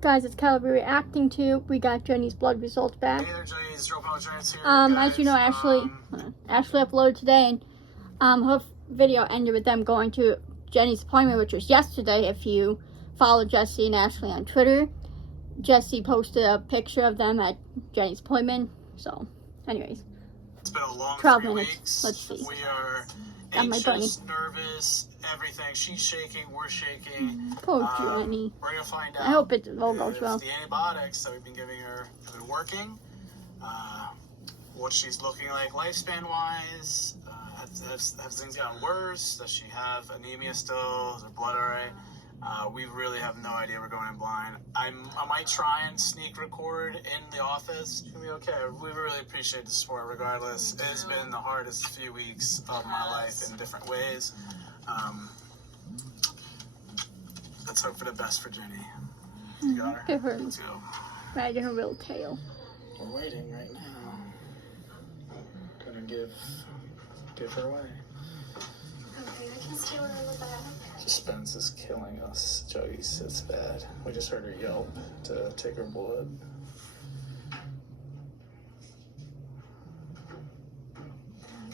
guys, it's kind of reacting to. We got Jenny's blood results back. Hey there, Jenny's Drop Out Giants here, as you know, Ashley uploaded today, and her video ended with them going to Jenny's appointment, which was yesterday. If you follow Jesse and Ashley on Twitter, Jesse posted a picture of them at Jenny's appointment. So, anyways, it's been a long 12 3 minutes. weeks. Let's see. We are anxious, nervous, everything. She's shaking, we're shaking. Poor Jenny. We're gonna find out. I hope it all goes well. The antibiotics that we've been giving her have been working. What she's looking like lifespan-wise. Have things gotten worse? Does she have anemia still? Is her blood alright? We really have no idea. We're going in blind. I might try and sneak record in the office. It's gonna be okay. We really appreciate the support regardless. It's been the hardest few weeks of my life in different ways. Let's hope for the best for Jenny. You got her? Give her. Let's go. Riding her real tail. We're waiting right now. Gonna give her away. Okay, I can see her in the back. Suspense is killing us, Juggies. It's bad. We just heard her yelp to take her blood.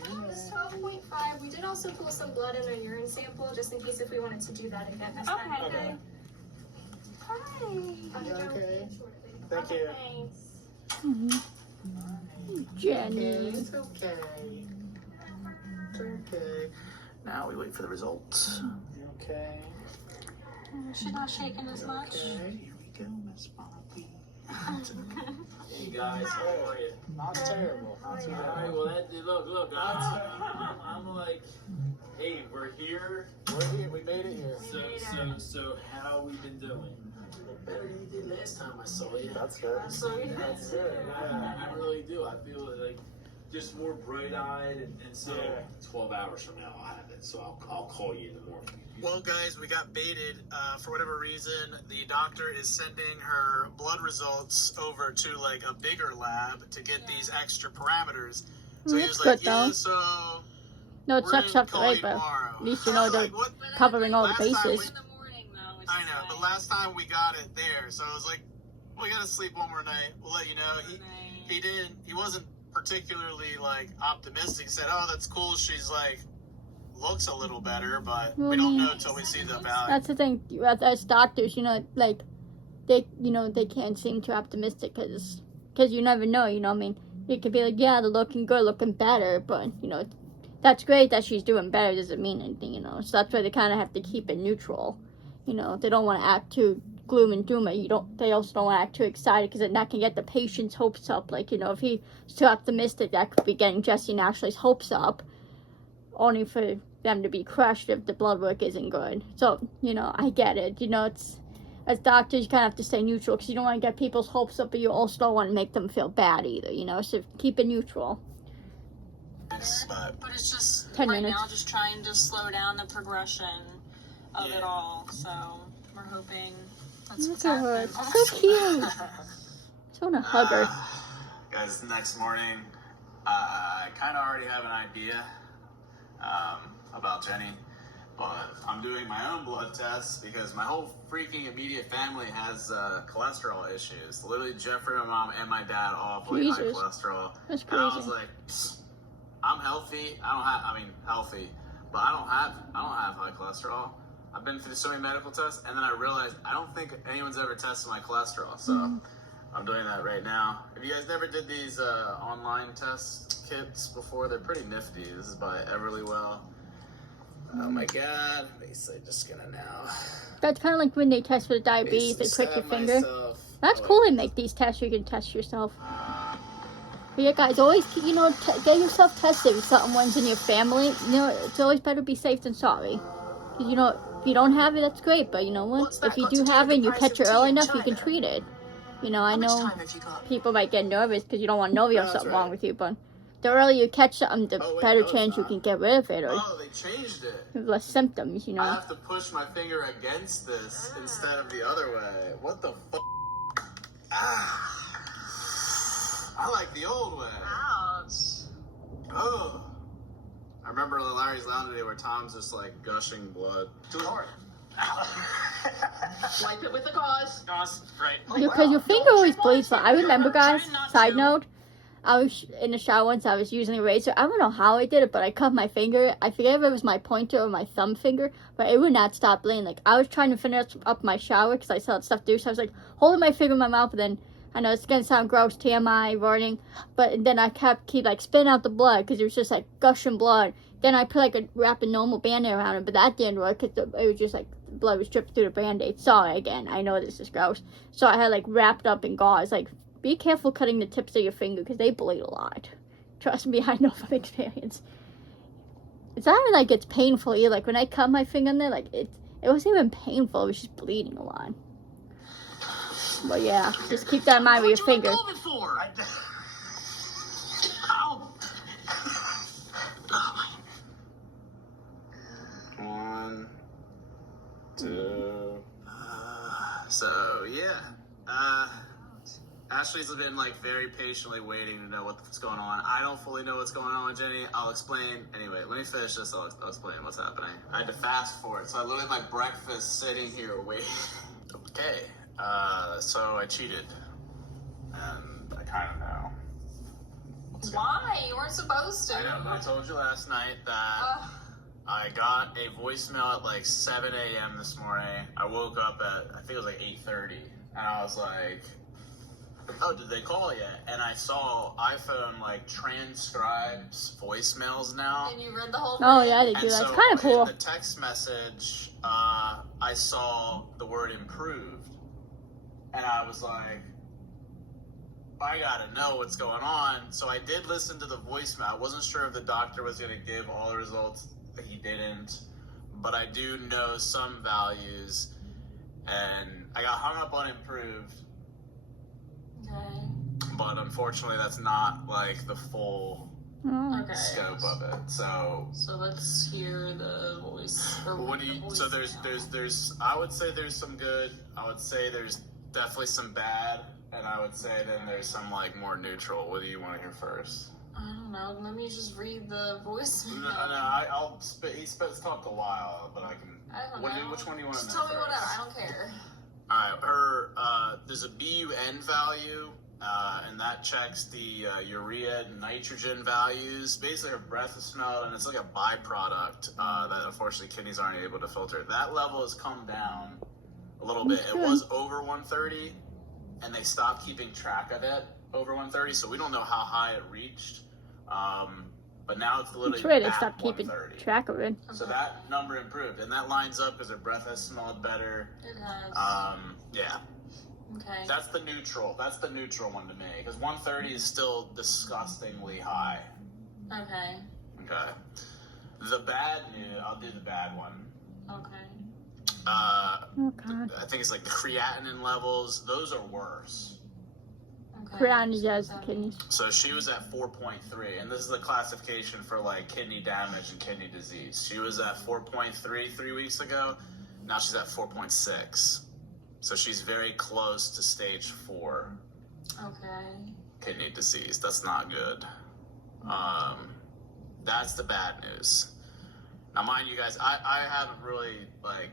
It was 12.5. We did also pull some blood in a urine sample just in case if we wanted to do that again. Okay. Hi. Okay. Thank you. Thanks. Jenny. It's okay. It's okay. Now we wait for the results. You okay? She's not shaking as much. Okay. Here we go, Miss Poppy. Hey guys, how are you? Not terrible. Not too bad. Alright, well, look, I'm like, hey, we're here. We're here. We made it here. So how we been doing? Better than you did last time I saw you. That's good. That's good. Yeah, I really do. I feel like just more bright-eyed, and so 12 hours from now I'll have it. So I'll call you in the morning. Well, guys, we got baited. For whatever reason, the doctor is sending her blood results over to like a bigger lab to get these extra parameters. So he was like, good, so no, it sucks up the way, but tomorrow. at least you know they're covering all the bases. I know, but last time we got it there, so I was like, we gotta sleep one more night. We'll let you know. He wasn't particularly like optimistic. He said, oh, that's cool. She's like, looks a little better, but we don't know until we see the value. That's the thing. As doctors, you know, like they can't seem too optimistic because you never know. You know, I mean, you could be like, yeah, they're looking good, looking better, but you know, that's great that she's doing better. Doesn't mean anything, you know. So that's why they kind of have to keep it neutral. You know, they don't want to act too gloom and doom. They also don't want to act too excited because that can get the patient's hopes up. Like, you know, if he's too optimistic, that could be getting Jesse and Ashley's hopes up, only for them to be crushed if the blood work isn't good. So, you know, I get it. You know, it's as doctors, you kind of have to stay neutral because you don't want to get people's hopes up, but you also don't want to make them feel bad either. You know, so keep it neutral. But it's just 10 right minutes. now just trying to slow down the progression of it all. So we're hoping that's what's Look at her. happening. So cute. I just want to hug her. Guys, the next morning, I kind of already have an idea about Jenny, but I'm doing my own blood tests because my whole freaking immediate family has cholesterol issues. Literally, Jeffrey, my mom, and my dad all have like high Jesus. cholesterol. That's And I was crazy. like, I'm healthy. Healthy, but I don't have high cholesterol. I've been through so many medical tests, and then I realized I don't think anyone's ever tested my cholesterol, so I'm doing that right now. If you guys never did these online test kits before, they're pretty nifty. This is by Everlywell. Oh my god, basically just gonna now. That's kind of like when they test for the diabetes, they prick your finger. That's cool they make these tests so you can test yourself. But yeah, guys, always, you know, get yourself tested if something runs in your family. You know, it's always better to be safe than sorry. Because, you know, if you don't have it, that's great. But, you know what? If you do have it and you catch it early enough, you can treat it. You know, I know people might get nervous because you don't want to know you have something wrong with you. But the earlier you catch something, the better chance you can get rid of it. Or they changed it. have less symptoms, you know. I have to push my finger against this instead of the other way. What the f***? I like the old way. Ouch. Oh. I remember Larry's Lounge today where Tom's just like gushing blood. Too hard. Wipe it with the gauze. Gauze, right. Because your finger always bleeds. So I remember, guys, side note, I was in the shower once, I was using a razor. I don't know how I did it, but I cut my finger. I forget if it was my pointer or my thumb finger, but it would not stop bleeding. Like, I was trying to finish up my shower because I still had stuff to do, so I was like holding my finger in my mouth, and then I know it's gonna sound gross, TMI, warning, but then I keep like spitting out the blood because it was just like gushing blood. Then I put like wrap a normal band-aid around it, but that didn't work because it was just like blood was dripping through the band-aid. Sorry again, I know this is gross. So I had like wrapped up in gauze. Like, be careful cutting the tips of your finger because they bleed a lot. Trust me, I know from experience. It's not like it's painful either. Like when I cut my finger in there, like it wasn't even painful. It was just bleeding a lot. But yeah, just keep that in mind with your finger. One, two. So yeah, Ashley's been like very patiently waiting to know what's going on. I don't fully know what's going on with Jenny. I'll explain. Anyway, let me finish this. I'll explain what's happening. I had to fast for it, so I literally had my breakfast sitting here waiting. Okay, so I cheated, and I kind of know. Why? You weren't supposed to. I know. I told you last night that I got a voicemail at like 7 a.m. this morning. I woke up at, I think it was like 8:30, and I was like, oh, did they call yet? And I saw iPhone like transcribes voicemails now. And you read the whole thing? Oh yeah, they do. And That's so kind of cool. in the text message, I saw the word improved, and I was like, I gotta know what's going on. So I did listen to the voicemail. I wasn't sure if the doctor was gonna give all the results. He didn't, but I do know some values, and I got hung up on improved. Okay. But unfortunately, that's not like the full Okay. scope of it. So let's hear the voice. Or what do you? the So voicemail. there's. I would say there's some good. I would say there's definitely some bad, and I would say then there's some like more neutral. What do you want to hear first? I don't know. Let me just read the voicemail. No, I'll spit. He's talked a while, but I can. I don't know. Which one do you want to Just know tell me first? whatever. I don't care. Alright, her, there's a BUN value, and that checks the urea and nitrogen values. Basically, her breath is smelled, and it's like a byproduct that unfortunately kidneys aren't able to filter. That level has come down a little bit. It was over 130, and they stopped keeping track of it over 130, so we don't know how high it reached. But now it's literally It's weird they at stopped keeping 130. track of it. So that number improved, and that lines up because her breath has smelled better. It has. Yeah. Okay. That's the neutral. That's the neutral one to me, because 130 is still disgustingly high. Okay. Okay. The bad news. I'll do the bad one. Okay. Oh god. I think it's like the creatinine levels. Those are worse. Okay. Creatinine does the kidneys. So she was at 4.3, and this is the classification for like kidney damage and kidney disease. She was at 4.3 3 weeks ago. Now she's at 4.6. So she's very close to stage 4 Okay. kidney disease. That's not good. That's the bad news. Now, mind you guys, I haven't really like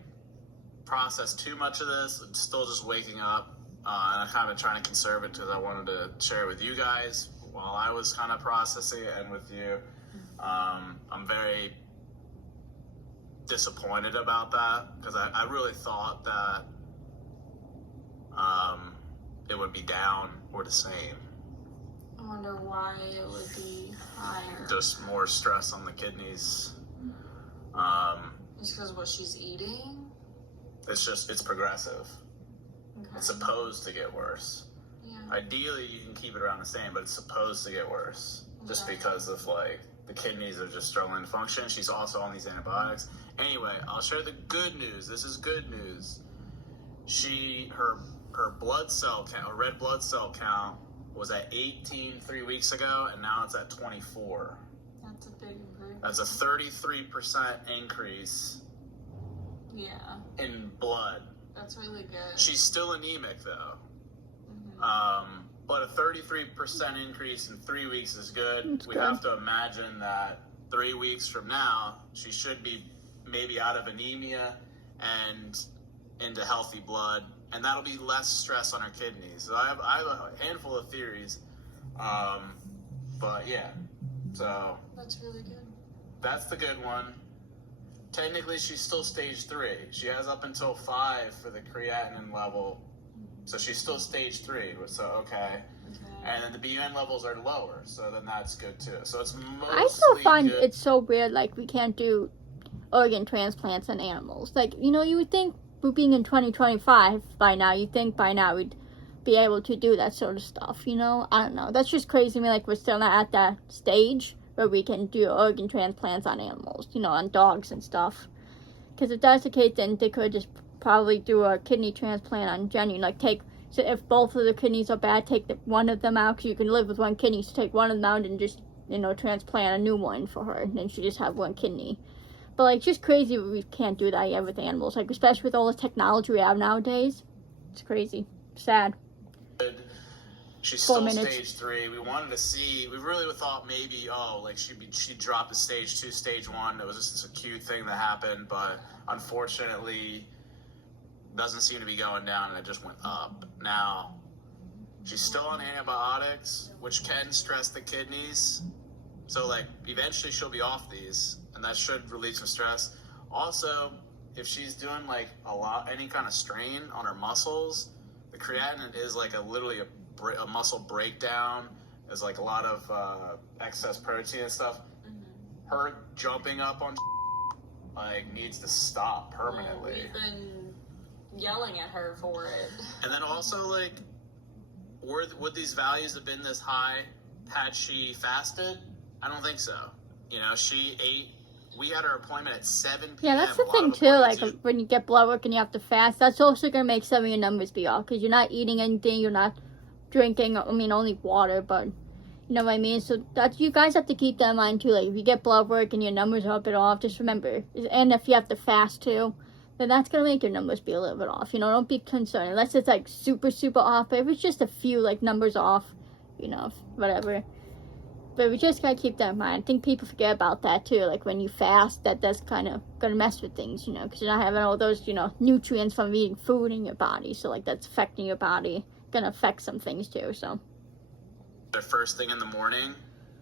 processed too much of this. I'm still just waking up. And I'm kind of trying to conserve it because I wanted to share it with you guys while I was kind of processing it and with you. I'm very disappointed about that because I really thought that it would be down or the same. I wonder why it would be higher. Just more stress on the kidneys. Just because of what she's eating? It's progressive. Okay. It's supposed to get worse. Yeah. Ideally, you can keep it around the same, but it's supposed to get worse. Just Okay. because of, like, the kidneys are just struggling to function. She's also on these antibiotics. Anyway, I'll share the good news. This is good news. Her blood cell count, her red blood cell count, was at 18 3 weeks ago, and now it's at 24. That's a big improvement. That's a 33% increase Yeah. in blood. That's really good. She's still anemic, though. Mhm. But a 33% increase in 3 weeks is good. That's We good. have to imagine that 3 weeks from now, she should be maybe out of anemia and into healthy blood. and that'll be less stress on her kidneys. So I have a handful of theories, but yeah, so That's really good. that's the good one. Technically, she's still stage 3. She has up until 5 for the creatinine level, so she's still stage 3. So okay. And then the BUN levels are lower, so then that's good too. So it's mostly I still find good. it's so weird, like, we can't do organ transplants on animals. Like, you know, you would think, we're being in 2025 by now, you'd think by now we'd be able to do that sort of stuff, you know? I don't know. That's just crazy to me, like, we're still not at that stage where we can do organ transplants on animals, you know, on dogs and stuff. Because if that's the case, then they could just probably do a kidney transplant on Jenny, like, so if both of the kidneys are bad, take one of them out, because you can live with one kidney, so take one of them out and just, you know, transplant a new one for her, and then she just have one kidney. But, like, just crazy we can't do that yet with animals, like, especially with all the technology we have nowadays. It's crazy. Sad. She's 4 still minutes. stage 3. We wanted to see, we really thought maybe, like, she'd drop to stage 2, stage 1. It was just this acute thing that happened, but unfortunately, doesn't seem to be going down, and it just went up. Now, she's still on antibiotics, which can stress the kidneys. So, like, eventually she'll be off these, and that should relieve some stress. Also, if she's doing, like, any kind of strain on her muscles, the creatinine is, like, literally a muscle breakdown. There's, like, a lot of excess protein and stuff. Her jumping up on, like, needs to stop permanently. We've been yelling at her for it. And then also, like, would these values have been this high had she fasted? I don't think so. You know, she ate. We had her appointment at 7 p.m. Yeah, that's the A lot thing of too, like, appointments when you get blood work and you have to fast, that's also going to make some of your numbers be off, because you're not eating anything, you're not drinking, I mean, only water, but, you know what I mean? So, you guys have to keep that in mind too, like, if you get blood work and your numbers are a bit off, just remember, and if you have to fast too, then that's going to make your numbers be a little bit off, you know, don't be concerned, unless it's, like, super, super off, but if it's just a few, like, numbers off, you know, whatever. But we just gotta keep that in mind. I think people forget about that too. Like, when you fast, that's kind of gonna mess with things, you know, because you're not having all those, you know, nutrients from eating food in your body. So, like, that's affecting your body. Gonna affect some things too. So. the first thing in the morning,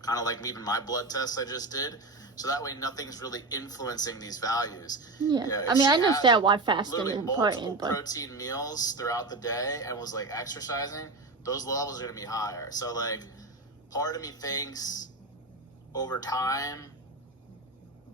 kind of like even my blood tests I just did. So that way nothing's really influencing these values. Yeah. You know, I mean, I she understand has why fasting literally is multiple important, but protein meals throughout the day and was, like, exercising, those levels are going to be higher. So, like, part of me thinks over time,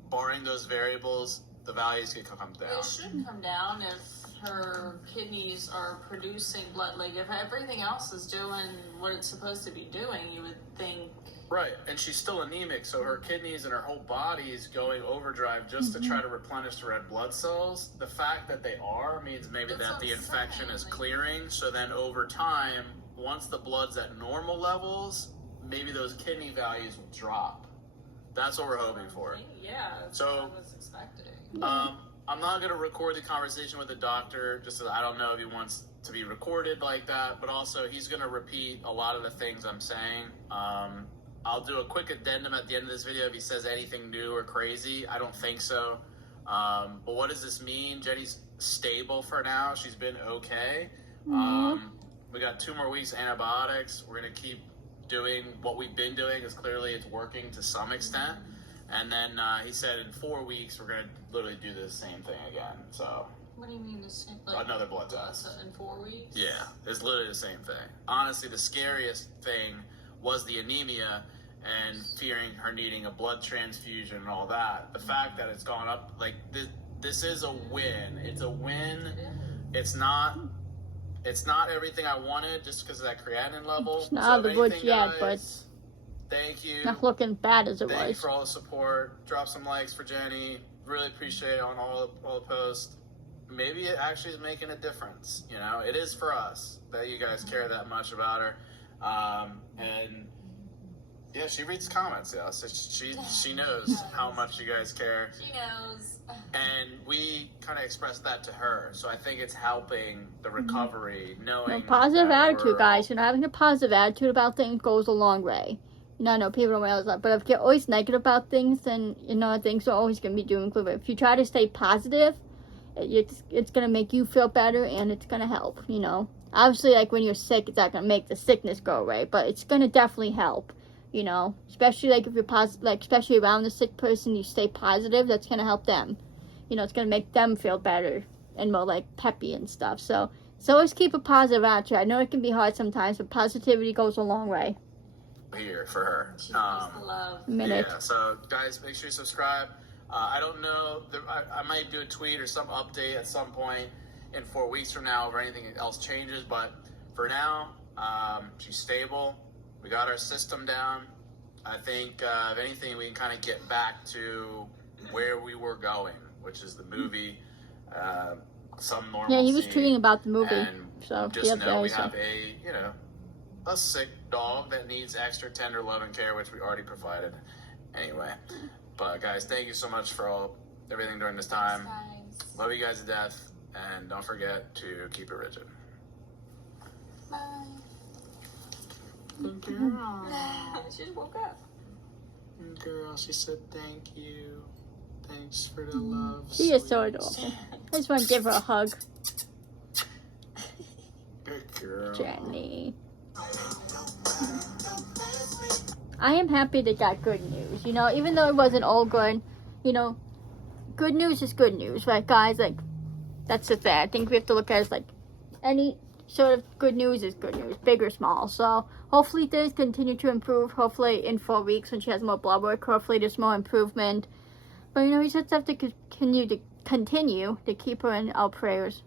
barring those variables, the values could come down. It should come down if her kidneys are producing blood. Like, if everything else is doing what it's supposed to be doing, you would think. Right, and she's still anemic, so her kidneys and her whole body is going overdrive just to try to replenish the red blood cells. The fact that they are means maybe That's that the what I'm infection saying, is like- clearing, so then over time, once the blood's at normal levels, maybe those kidney values will drop. That's what we're hoping for. Yeah, that's So- what I was expecting. I'm not going to record the conversation with the doctor, just so I don't know if he wants to be recorded like that, but also he's going to repeat a lot of the things I'm saying. I'll do a quick addendum at the end of this video if he says anything new or crazy. I don't think so. But what does this mean? Jenny's stable for now. She's been okay. We got 2 more weeks of antibiotics. We're going to keep doing what we've been doing, because clearly it's working to some extent. And then he said in 4 weeks we're going to literally do the same thing again. So What do you mean the same? Like, another blood test. So in 4 weeks? Yeah, it's literally the same thing. Honestly, the scariest thing was the anemia and fearing her needing a blood transfusion and all that. The fact that it's gone up, like, this is a win. It's a win. It's not everything I wanted just because of that creatinine level. It's not the woods yet, but thank you. not looking bad as it Thank you was. for all the support. Drop some likes for Jenny. Really appreciate it on all the posts. Maybe it actually is making a difference. You know, it is for us that you guys care that much about her. And yeah, she reads comments. Yeah, so she knows how much you guys care. She knows. And we kind of expressed that to her. So I think it's helping the recovery, knowing No, positive that attitude, we're- guys. You know, having a positive attitude about things goes a long way. You know, I know people don't realize that, but if you're always negative about things, then, you know, things are always going to be doom and gloom. But if you try to stay positive it's gonna make you feel better, and it's gonna help, you know. Obviously, like, when you're sick, it's not gonna make the sickness go away, but it's gonna definitely help, you know. Especially, like, if you're like, especially around the sick person, you stay positive, that's gonna help them. You know, it's gonna make them feel better and more, like, peppy and stuff. So always keep a positive attitude. I know it can be hard sometimes, but positivity goes a long way. Here for her. She needs the love. Yeah, so guys, make sure you subscribe. I don't know, I might do a tweet or some update at some point in 4 weeks from now if anything else changes, but for now, she's stable. We got our system down. I think, if anything, we can kind of get back to where we were going, which is the movie, some normalcy. Yeah, he was tweeting about the movie, and so just know we have a sick dog that needs extra tender love and care, which we already provided anyway. But guys, thank you so much for everything during this time. Thanks. Love you guys to death, and don't forget to keep it rigid. Bye. Good girl. She just woke up. Good girl, she said thank you. Thanks for the love. She is so adorable. I just want to give her a hug. Good girl. Jenny. I am happy they got good news, you know, even though it wasn't all good, you know, good news is good news, right, guys? Like, that's the thing. I think we have to look at it as, like, any sort of good news is good news, big or small. So hopefully things continue to improve. Hopefully in 4 weeks when she has more blood work, hopefully there's more improvement. But, you know, we just have to continue to keep her in our prayers.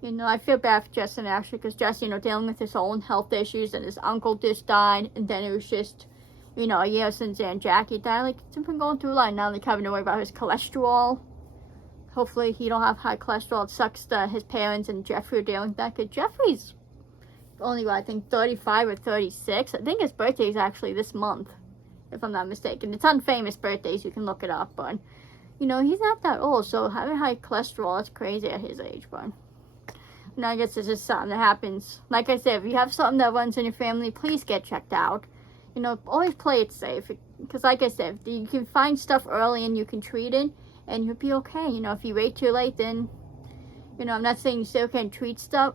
You know, I feel bad for Jess and Ashley, because Jess, you know, dealing with his own health issues, and his uncle just died, and then it was just, you know, a year since Aunt Jackie died. Like, it's been going through a lot. Now they're having to worry about his cholesterol. Hopefully he don't have high cholesterol. It sucks that his parents and Jeffrey are dealing with that, because Jeffrey's only, I think, 35 or 36. I think his birthday is actually this month, if I'm not mistaken. It's on famous birthdays. You can look it up, but, you know, he's not that old, so having high cholesterol, that's crazy at his age, but... And I guess it's just something that happens. Like I said, if you have something that runs in your family, please get checked out. You know, always play it safe. Because like I said, you can find stuff early and you can treat it, and you'll be okay. You know, if you wait too late, then, you know, I'm not saying you still can treat stuff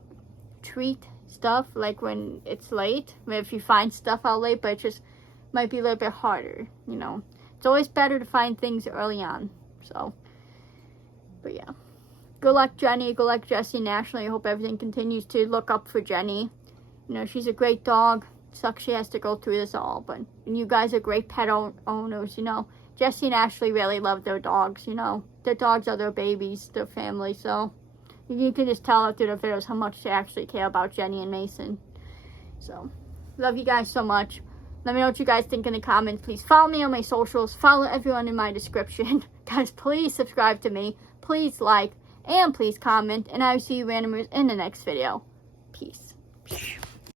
like when it's late. If you find stuff out late, but it just might be a little bit harder, you know. It's always better to find things early on. So, but yeah. Good luck, Jenny. Good luck, Jesse and Ashley. I hope everything continues to look up for Jenny. You know, she's a great dog. Sucks she has to go through this all, but you guys are great pet owners, you know. Jesse and Ashley really love their dogs, you know. Their dogs are their babies, their family, so you can just tell through their videos how much they actually care about Jenny and Mason. So, love you guys so much. Let me know what you guys think in the comments. Please follow me on my socials. Follow everyone in my description. Guys, please subscribe to me. Please like. And please comment, and I will see you randomers in the next video. Peace.